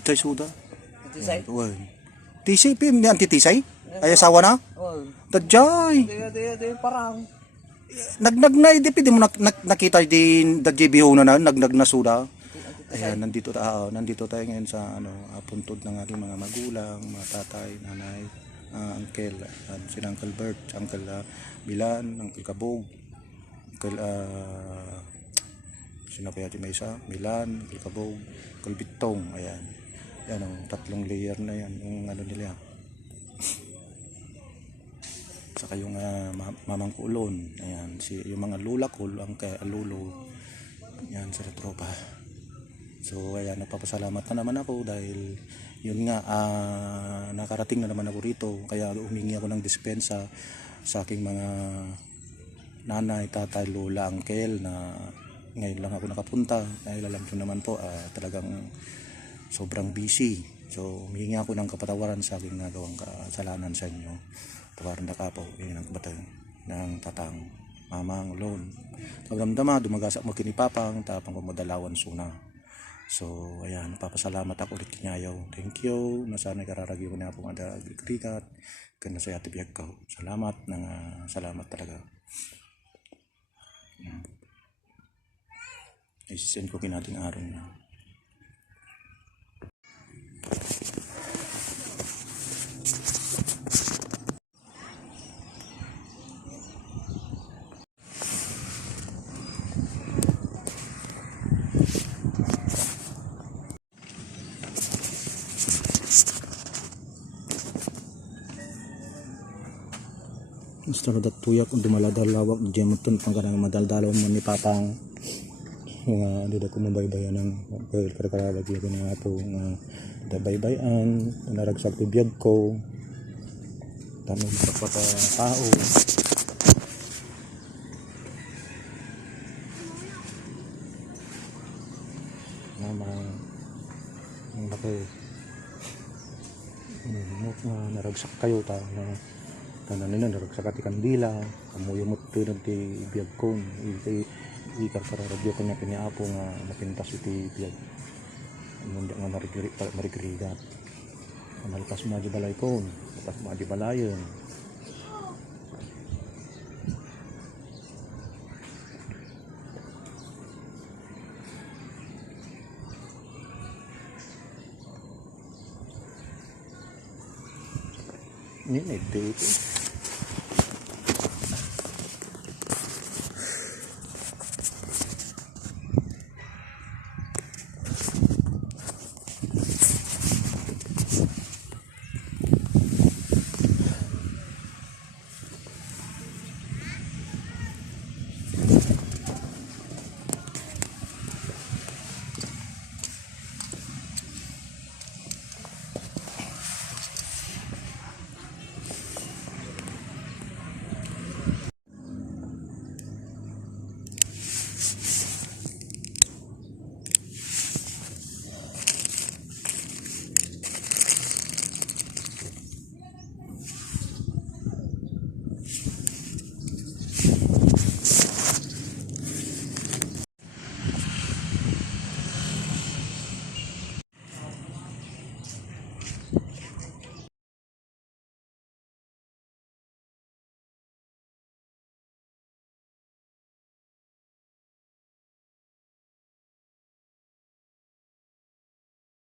Tay suda. Tisay? Wan. Tisay pim ni anti tisay? Ay asawa na? Oo. Dadjay. Di parang. Nagnag na di pwede mo nakita din dadjibiho na nagnag na suda. Ayan, nandito tayo ngayon sa puntod ng ating mga magulang, mga tatay, nanay, uncle, sila Uncle Bert, Uncle Bilan, Uncle Kabog, Uncle sino kaya may isa? Milan, Uncle Kabog, Uncle Bitong, ayan. Yan tatlong layer na yan, yung nila. Saka yung mamang kulon, ayan, yung mga lula ko, ang lulo, yan sa tropa. So ayan, nagpapasalamat na naman ako dahil yun nga, nakarating na naman ako rito, kaya humingi ako ng dispensa sa aking mga nanay, tatay, lola, uncle na ngayon lang ako nakapunta dahil alam nyo naman po talagang sobrang busy. So humingi ako ng kapatawaran sa aking nagawang kasalanan sa inyo. Tawaran na kapo, yun ang kabatang ng tatang mamang ulon. Pagdamdama, dumagasak mo kinipapang, tapang kumadalawan suna. So ayan, papasalamat ako ulit kinyayaw. Thank you. Nasanay kararagi ko na akong adagrikat. Kaya sa yati biyag ko. Salamat salamat talaga. Isisend ko kinating araw na. Gusto na tuyak kung dumaladalawak di jamuton pang kanang madaldalaw mo ni papang nga dito ko mabaybayan ng karkaralagi ko nga ito nga baybayan naragsak ti biyag ko tanong kapata tao nga ang laki naragsak kayo tanan nila naragsak ati kandila kamuyumot to ti biyag ko ikarkararagyo kanya kaniapo nga napintas iti biyag hindi nga marigrigat malpas mo di balay ko malpas mo di balayon ini dito